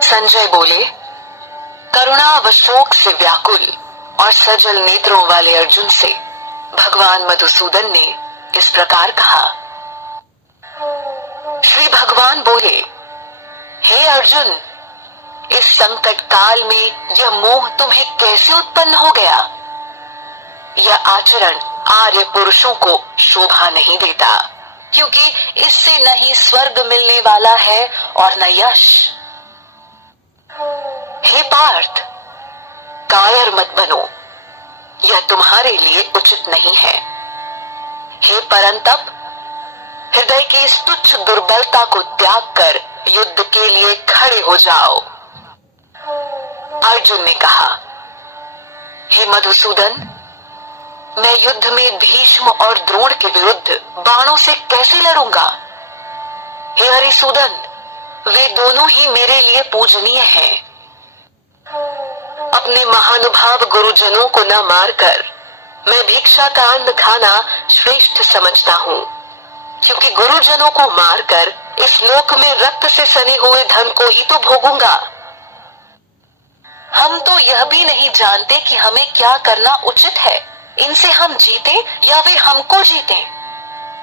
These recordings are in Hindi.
संजय बोले, करुणा व शोक से व्याकुल और सजल नेत्रों वाले अर्जुन से भगवान मधुसूदन ने इस प्रकार कहा। श्री भगवान बोले, हे अर्जुन, इस संकट काल में यह मोह तुम्हें कैसे उत्पन्न हो गया? यह आचरण आर्य पुरुषों को शोभा नहीं देता, क्योंकि इससे न ही स्वर्ग मिलने वाला है और न यश। हे पार्थ, कायर मत बनो, यह तुम्हारे लिए उचित नहीं है। हे परंतप, हृदय की इस तुच्छ दुर्बलता को त्याग कर युद्ध के लिए खड़े हो जाओ। अर्जुन ने कहा, हे मधुसूदन, मैं युद्ध में भीष्म और द्रोण के विरुद्ध बाणों से कैसे लड़ूंगा? हे हरिसूदन, वे दोनों ही मेरे लिए पूजनीय हैं। अपने महानुभाव गुरुजनों को न मारकर मैं भिक्षा का अन्न खाना श्रेष्ठ समझता हूँ, क्योंकि गुरुजनों को मारकर इस लोक में रक्त से सने हुए धन को ही तो भोगूंगा। हम तो यह भी नहीं जानते कि हमें क्या करना उचित है। इनसे हम जीते या वे हमको जीते।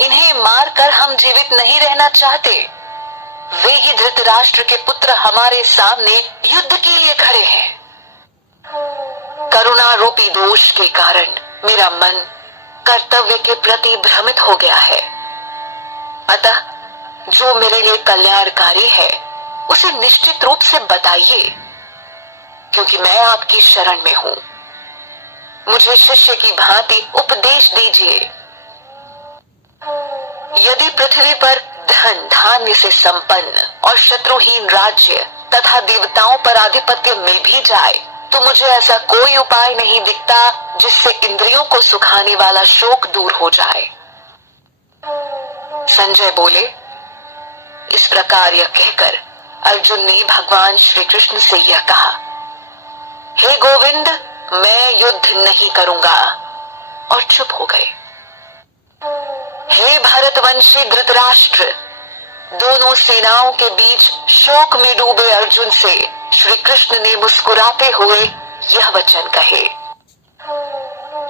इन्हें मारकर हम जीवित नहीं रहना चाहते। वे ही धृतराष्ट्र के पुत्र हमारे सामने युद्ध के लिए खड़े हैं। करुणा रूपी दोष के कारण मेरा मन कर्तव्य के प्रति भ्रमित हो गया है। अतः जो मेरे लिए कल्याणकारी है उसे निश्चित रूप से बताइए, क्योंकि मैं आपकी शरण में हूं। मुझे शिष्य की भांति उपदेश दीजिए। यदि पृथ्वी पर धन धान्य से संपन्न और शत्रुहीन राज्य तथा देवताओं पर आधिपत्य मिल भी जाए तो मुझे ऐसा कोई उपाय नहीं दिखता जिससे इंद्रियों को सुखाने वाला शोक दूर हो जाए। संजय बोले, इस प्रकार यह कहकर अर्जुन ने भगवान श्री कृष्ण से यह कहा, हे गोविंद, मैं युद्ध नहीं करूंगा, और चुप हो गए। हे भरतवंशी धृतराष्ट्र, दोनों सेनाओं के बीच शोक में डूबे अर्जुन से श्री कृष्ण ने मुस्कुराते हुए यह वचन कहे।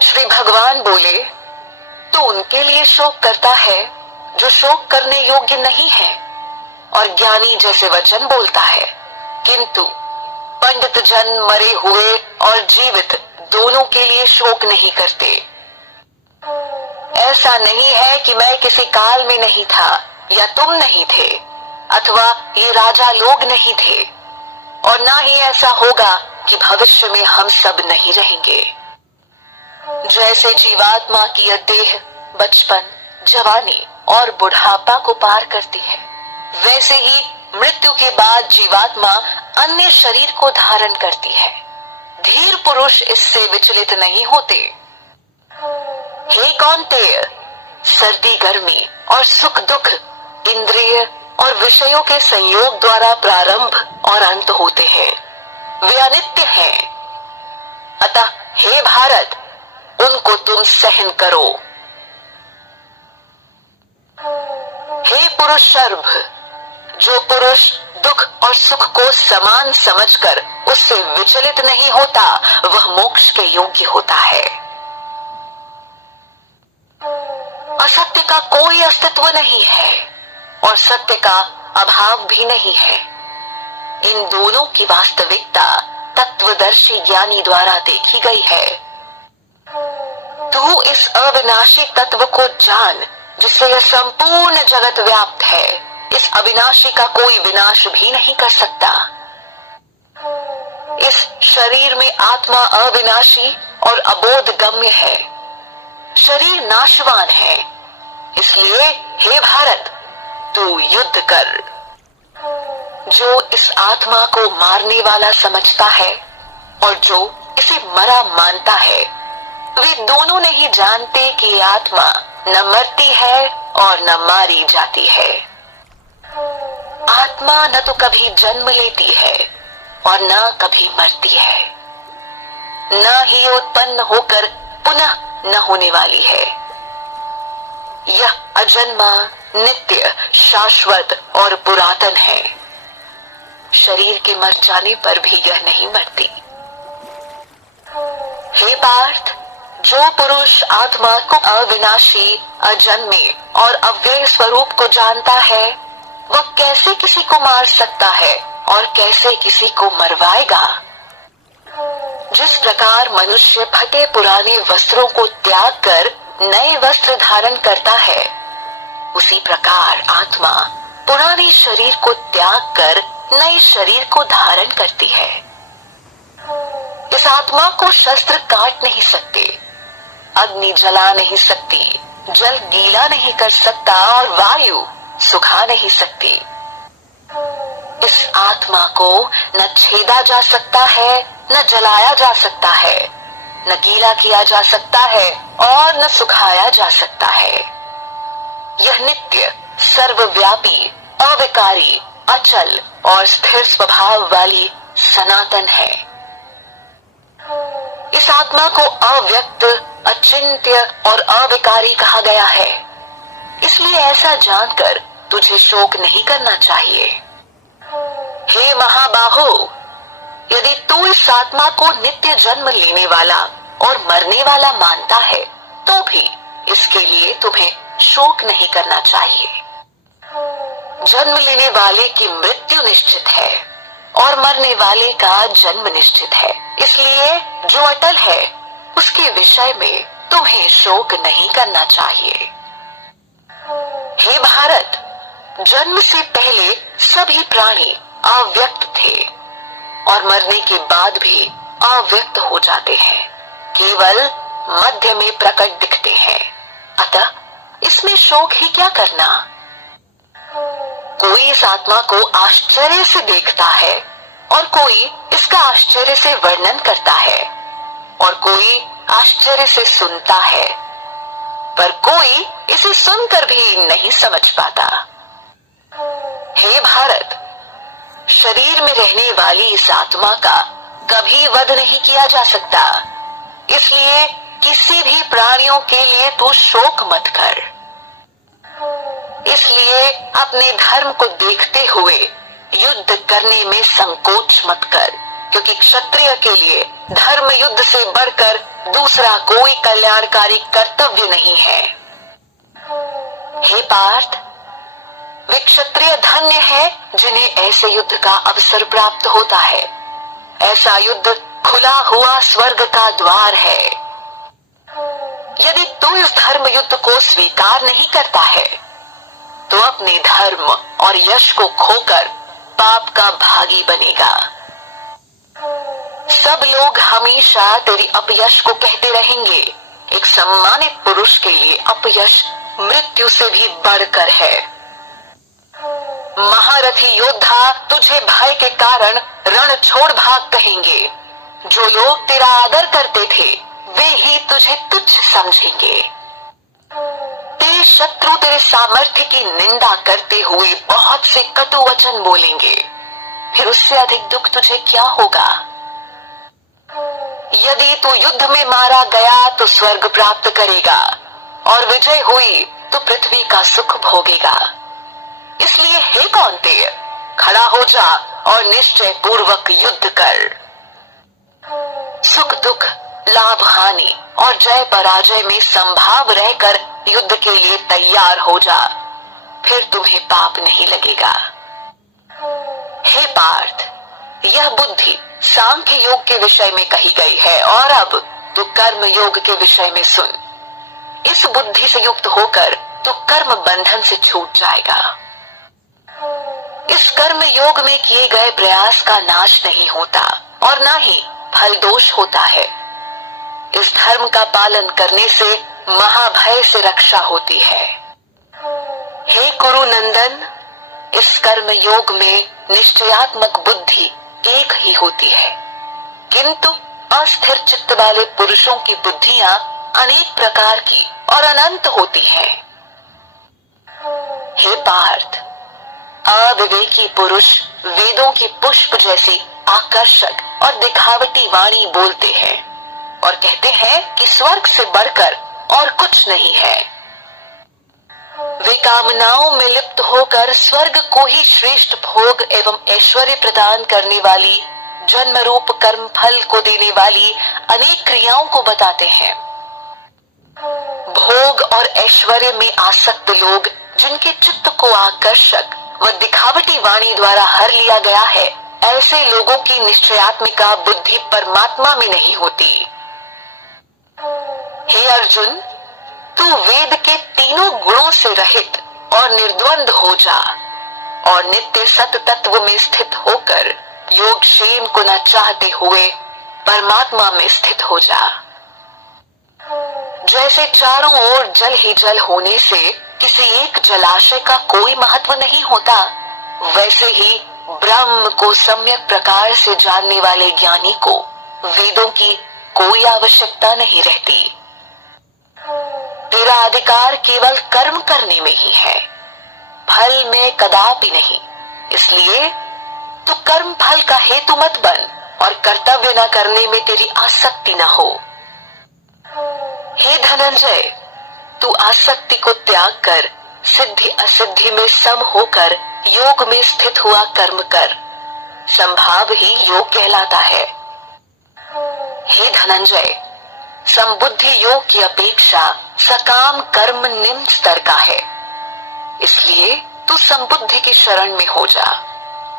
श्री भगवान बोले, तो उनके लिए शोक करता है जो शोक करने योग्य नहीं है और ज्ञानी जैसे वचन बोलता है, किंतु पंडित जन मरे हुए और जीवित दोनों के लिए शोक नहीं करते। ऐसा नहीं है कि मैं किसी काल में नहीं था या तुम नहीं थे, अथवा ये राजा लोग नहीं थे, और ना ही ऐसा होगा कि भविष्य में हम सब नहीं रहेंगे। जैसे जीवात्मा की यह देह बचपन, जवानी और बुढ़ापा को पार करती है, वैसे ही मृत्यु के बाद जीवात्मा अन्य शरीर को धारण करती है। धीर पुरुष इससे विचलित नहीं होते। हे कौन्तेय, सर्दी गर्मी और सुख दुख इंद्रिय और विषयों के संयोग द्वारा प्रारंभ और अंत होते हैं, वे अनित्य हैं। अतः हे भारत, उनको तुम सहन करो। हे पुरुषर्भ, जो पुरुष दुख और सुख को समान समझकर उससे विचलित नहीं होता, वह मोक्ष के योग्य होता है। असत्य का कोई अस्तित्व नहीं है और सत्य का अभाव भी नहीं है। इन दोनों की वास्तविकता तत्वदर्शी ज्ञानी द्वारा देखी गई है। तू इस अविनाशी तत्व को जान जिससे यह संपूर्ण जगत व्याप्त है। इस अविनाशी का कोई विनाश भी नहीं कर सकता। इस शरीर में आत्मा अविनाशी और अबोध गम्य है। शरीर नाशवान है, इसलिए हे भारत, तू युद्ध कर। जो इस आत्मा को मारने वाला समझता है और जो इसे मरा मानता है, वे दोनों नहीं जानते कि ये आत्मा न मरती है और न मारी जाती है। आत्मा न तो कभी जन्म लेती है और न कभी मरती है, न ही उत्पन्न होकर पुनः न होने वाली है। यह अजन्मा, नित्य, शाश्वत और पुरातन है। शरीर के मर जाने पर भी यह नहीं मरती। हे पार्थ, जो पुरुष आत्मा को अविनाशी, अजन्मे और अव्यय स्वरूप को जानता है, वह कैसे किसी को मार सकता है और कैसे किसी को मरवाएगा। जिस प्रकार मनुष्य फटे पुराने वस्त्रों को त्याग कर नए वस्त्र धारण करता है, उसी प्रकार आत्मा पुराने शरीर को त्याग कर नए शरीर को धारण करती है। इस आत्मा को शस्त्र काट नहीं सकते, अग्नि जला नहीं सकती, जल गीला नहीं कर सकता और वायु सुखा नहीं सकती। इस आत्मा को न छेदा जा सकता है, न जलाया जा सकता है, न गीला किया जा सकता है और न सुखाया जा सकता है। यह नित्य, सर्वव्यापी, अविकारी, अचल और स्थिर स्वभाव वाली सनातन है। इस आत्मा को अव्यक्त, अचिंत्य और अविकारी कहा गया है। इसलिए ऐसा जानकर तुझे शोक नहीं करना चाहिए। हे महाबाहो, यदि तू इस आत्मा को नित्य जन्म लेने वाला और मरने वाला मानता है, तो भी इसके लिए तुम्हें शोक नहीं करना चाहिए। जन्म लेने वाले की मृत्यु निश्चित है और मरने वाले का जन्म निश्चित है। इसलिए जो अटल है, उसके विषय में तुम्हें शोक नहीं करना चाहिए। हे भारत, जन्म से पहले सभी प्राणी अव्यक्त थे और मरने के बाद भी अव्यक्त हो जाते हैं, केवल मध्य में प्रकट दिखते हैं। अतः इसमें शोक ही क्या करना। कोई इस आत्मा को आश्चर्य से देखता है और कोई इसका आश्चर्य से वर्णन करता है और कोई आश्चर्य से सुनता है, पर कोई इसे सुनकर भी नहीं समझ पाता। हे भारत, शरीर में रहने वाली इस आत्मा का कभी वध नहीं किया जा सकता, इसलिए किसी भी प्राणियों के लिए तू शोक मत कर। इसलिए अपने धर्म को देखते हुए युद्ध करने में संकोच मत कर, क्योंकि क्षत्रिय के लिए धर्म युद्ध से बढ़कर दूसरा कोई कल्याणकारी कर्तव्य नहीं है। हे पार्थ, वे क्षत्रिय धन्य है जिन्हें ऐसे युद्ध का अवसर प्राप्त होता है। ऐसा युद्ध खुला हुआ स्वर्ग का द्वार है। यदि तू इस धर्म युद्ध को स्वीकार नहीं करता है, तो अपने धर्म और यश को खोकर पाप का भागी बनेगा। सब लोग हमेशा तेरी अपयश को कहते रहेंगे। एक सम्मानित पुरुष के लिए अपयश मृत्यु से भी बढ़कर है। महारथी योद्धा तुझे भय के कारण रण छोड़ भाग कहेंगे। जो लोग तेरा आदर करते थे, वे ही तुझे तुच्छ समझेंगे। तेरे शत्रु तेरे सामर्थ्य की निंदा करते हुए बहुत से कटु वचन बोलेंगे, फिर उससे अधिक दुख तुझे क्या होगा। यदि तू युद्ध में मारा गया तो स्वर्ग प्राप्त करेगा और विजय हुई तो पृथ्वी का सुख भोगेगा। इसलिए हे कौन्तेय, खड़ा हो जा और निश्चय पूर्वक युद्ध कर। सुख दुख, लाभ हानि और जय पराजय में संभाव रहकर युद्ध के लिए तैयार हो जा, फिर तुम्हें पाप नहीं लगेगा। हे पार्थ, यह बुद्धि सांख्य योग के विषय में कही गई है और अब तू कर्म योग के विषय में सुन। इस बुद्धि से युक्त होकर तू कर्म बंधन से छूट जाएगा। इस कर्म योग में किए गए प्रयास का नाश नहीं होता और ना ही फल दोष होता है। इस धर्म का पालन करने से महाभय से रक्षा होती है। हे कुरु नंदन, इस कर्म योग में निश्चयात्मक बुद्धि एक ही होती है, किंतु अस्थिर चित्त वाले पुरुषों की बुद्धियां अनेक प्रकार की और अनंत होती हैं। हे पार्थ, अविवेकी पुरुष वेदों की पुष्प जैसी आकर्षक और दिखावटी वाणी बोलते हैं और कहते हैं कि स्वर्ग से बढ़कर और कुछ नहीं है। वे कामनाओं में लिप्त होकर स्वर्ग को ही श्रेष्ठ भोग एवं ऐश्वर्य प्रदान करने वाली, जन्म रूप कर्म फल को देने वाली अनेक क्रियाओं को बताते हैं। भोग और ऐश्वर्य में आसक्त लोग, जिनके चित्त को आकर्षक व दिखावटी वाणी द्वारा हर लिया गया है, ऐसे लोगों की निश्चयात्मिका बुद्धि परमात्मा में नहीं होती। हे अर्जुन, तू वेद के तीनों गुणों से रहित और निर्द्वंद हो जा और नित्य सत तत्व में स्थित होकर योग क्षेम को न चाहते हुए परमात्मा में स्थित हो जा। जैसे चारों ओर जल ही जल होने से किसी एक जलाशय का कोई महत्व नहीं होता, वैसे ही ब्रह्म को सम्यक प्रकार से जानने वाले ज्ञानी को वेदों की कोई आवश्यकता नहीं रहती। तेरा अधिकार केवल कर्म करने में ही है, फल में कदापि नहीं। इसलिए तू कर्म फल का हेतु मत बन और कर्तव्य न करने में तेरी आसक्ति न हो। हे धनंजय, तू आसक्ति को त्याग कर सिद्धि असिद्धि में सम होकर योग में स्थित हुआ कर्म कर। संभाव ही योग कहलाता है। हे धनंजय, संबुद्धि योग की अपेक्षा सकाम कर्म निम्न स्तर का है। इसलिए तू संबुद्धि की शरण में हो जा,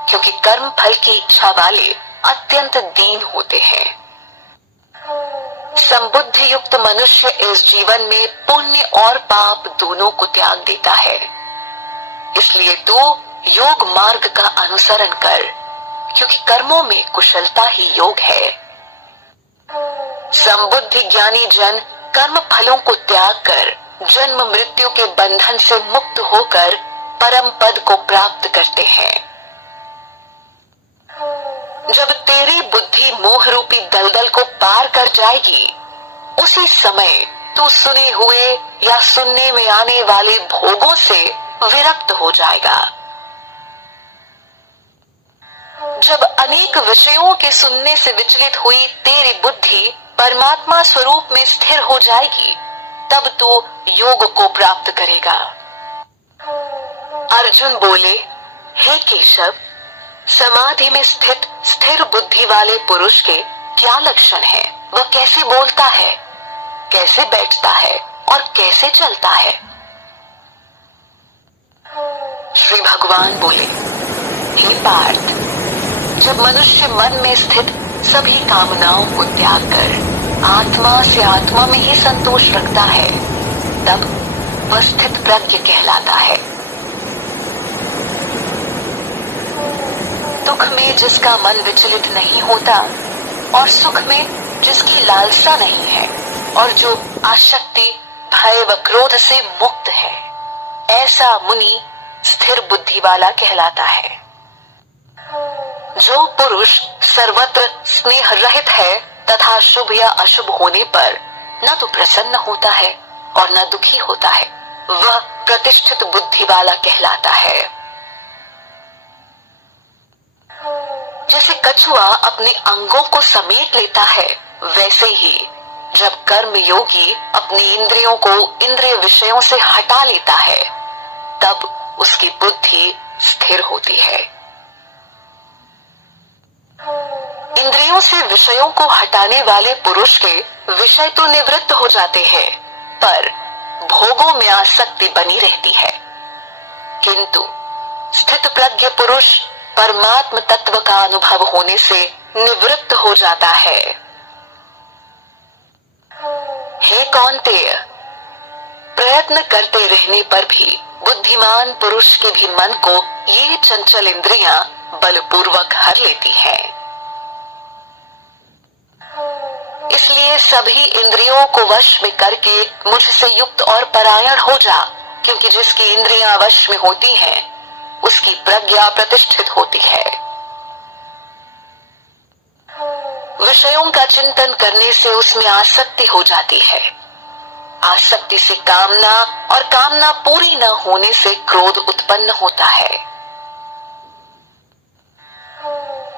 क्योंकि कर्म फल की इच्छा वाले अत्यंत दीन होते हैं। संबुद्धि युक्त मनुष्य इस जीवन में पुण्य और पाप दोनों को त्याग देता है। इसलिए तू योग मार्ग का अनुसरण कर, क्योंकि कर्मों में कुशलता ही योग है। संबुद्धि ज्ञानी जन कर्म फलों को त्याग कर जन्म मृत्यु के बंधन से मुक्त होकर परम पद को प्राप्त करते हैं। जब तेरी बुद्धि मोह रूपी दलदल को पार कर जाएगी, उसी समय तू सुने हुए या सुनने में आने वाले भोगों से विरक्त हो जाएगा। जब अनेक विषयों के सुनने से विचलित हुई तेरी बुद्धि परमात्मा स्वरूप में स्थिर हो जाएगी, तब तू योग को प्राप्त करेगा। अर्जुन बोले, हे केशव, समाधि में स्थित स्थिर बुद्धि वाले पुरुष के क्या लक्षण है? वह कैसे बोलता है, कैसे बैठता है और कैसे चलता है? श्री भगवान बोले, हे पार्थ, जब मनुष्य मन में स्थित सभी कामनाओं को त्याग कर आत्मा से आत्मा में ही संतोष रखता है, तब वह स्थित प्रज्ञ कहलाता है। दुख में जिसका मन विचलित नहीं होता और सुख में जिसकी लालसा नहीं है और जो आसक्ति भय व क्रोध से मुक्त है, ऐसा मुनि स्थिर बुद्धि वाला कहलाता है। जो पुरुष सर्वत्र स्नेह रहित है तथा शुभ या अशुभ होने पर न तो प्रसन्न होता है और न दुखी होता है, वह प्रतिष्ठित बुद्धि वाला कहलाता है। जैसे कछुआ अपने अंगों को समेट लेता है, वैसे ही जब कर्म योगी अपनी इंद्रियों को इंद्रिय विषयों से हटा लेता है, तब उसकी बुद्धि स्थिर होती है। इंद्रियों से विषयों को हटाने वाले पुरुष के विषय तो निवृत्त हो जाते हैं, पर भोगों में आसक्ति बनी रहती है। किंतु स्थित प्रज्ञ पुरुष परमात्म तत्व का अनुभव होने से निवृत्त हो जाता है। हे कौन्तेय, प्रयत्न करते रहने पर भी बुद्धिमान पुरुष के भी मन को ये चंचल इंद्रियां बलपूर्वक हर लेती हैं। इसलिए सभी इंद्रियों को वश में करके मुझसे युक्त और परायण हो जा, क्योंकि जिसकी इंद्रियां वश में होती हैं, उसकी प्रज्ञा प्रतिष्ठित होती है। विषयों का चिंतन करने से उसमें आसक्ति हो जाती है। आसक्ति से कामना और कामना पूरी न होने से क्रोध उत्पन्न होता है।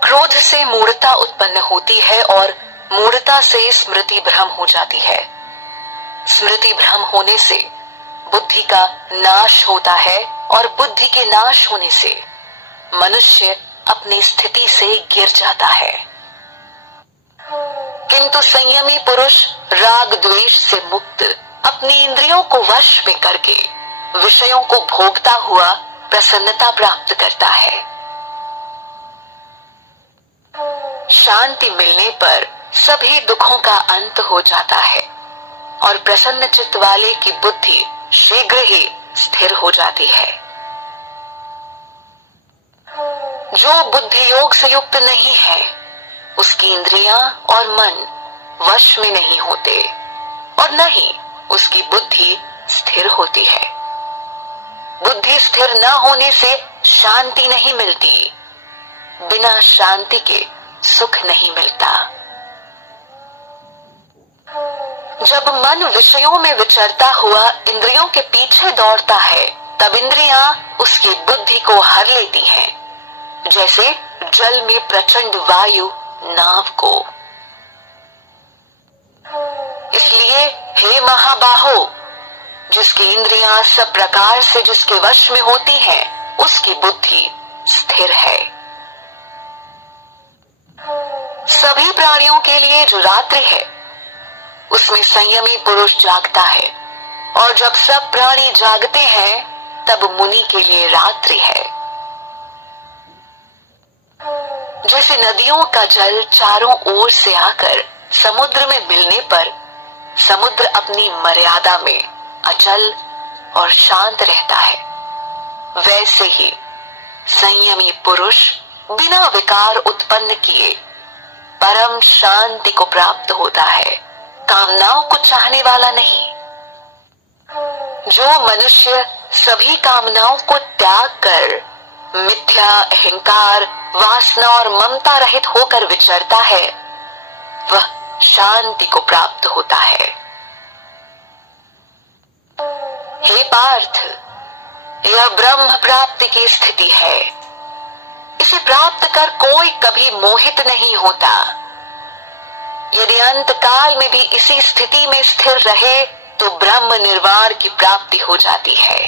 क्रोध से मूढ़ता उत्पन्न होती है और मूढ़ता से स्मृति भ्रम हो जाती है। स्मृति भ्रम होने से बुद्धि का नाश होता है और बुद्धि के नाश होने से मनुष्य अपनी स्थिति से गिर जाता है। किंतु संयमी पुरुष राग द्वेष से मुक्त अपनी इंद्रियों को वश में करके विषयों को भोगता हुआ प्रसन्नता प्राप्त करता है। शांति मिलने पर सभी दुखों का अंत हो जाता है और प्रसन्न चित्त वाले की बुद्धि शीघ्र ही स्थिर हो जाती है। जो बुद्धि योग से युक्त नहीं है उसकी इंद्रियां और मन वश में नहीं होते और न ही उसकी बुद्धि स्थिर होती है। बुद्धि स्थिर न होने से शांति नहीं मिलती, बिना शांति के सुख नहीं मिलता। जब मन विषयों में विचरता हुआ इंद्रियों के पीछे दौड़ता है तब इंद्रियां उसकी बुद्धि को हर लेती हैं, जैसे जल में प्रचंड वायु नाव को। इसलिए हे महाबाहो, जिसकी इंद्रियां सब प्रकार से जिसके वश में होती हैं, उसकी बुद्धि स्थिर है। सभी प्राणियों के लिए जो रात्रि है उसमें संयमी पुरुष जागता है और जब सब प्राणी जागते हैं तब मुनि के लिए रात्रि है। जैसे नदियों का जल चारों ओर से आकर समुद्र में मिलने पर समुद्र अपनी मर्यादा में अचल और शांत रहता है, वैसे ही संयमी पुरुष बिना विकार उत्पन्न किए परम शांति को प्राप्त होता है, कामनाओं को चाहने वाला नहीं। जो मनुष्य सभी कामनाओं को त्याग कर मिथ्या अहंकार वासना और ममता रहित होकर विचरता है वह शांति को प्राप्त होता है। हे पार्थ, यह ब्रह्म प्राप्ति की स्थिति है। इसे प्राप्त कर कोई कभी मोहित नहीं होता। यदि अंत काल में भी इसी स्थिति में स्थिर रहे तो ब्रह्म निर्वाण की प्राप्ति हो जाती है।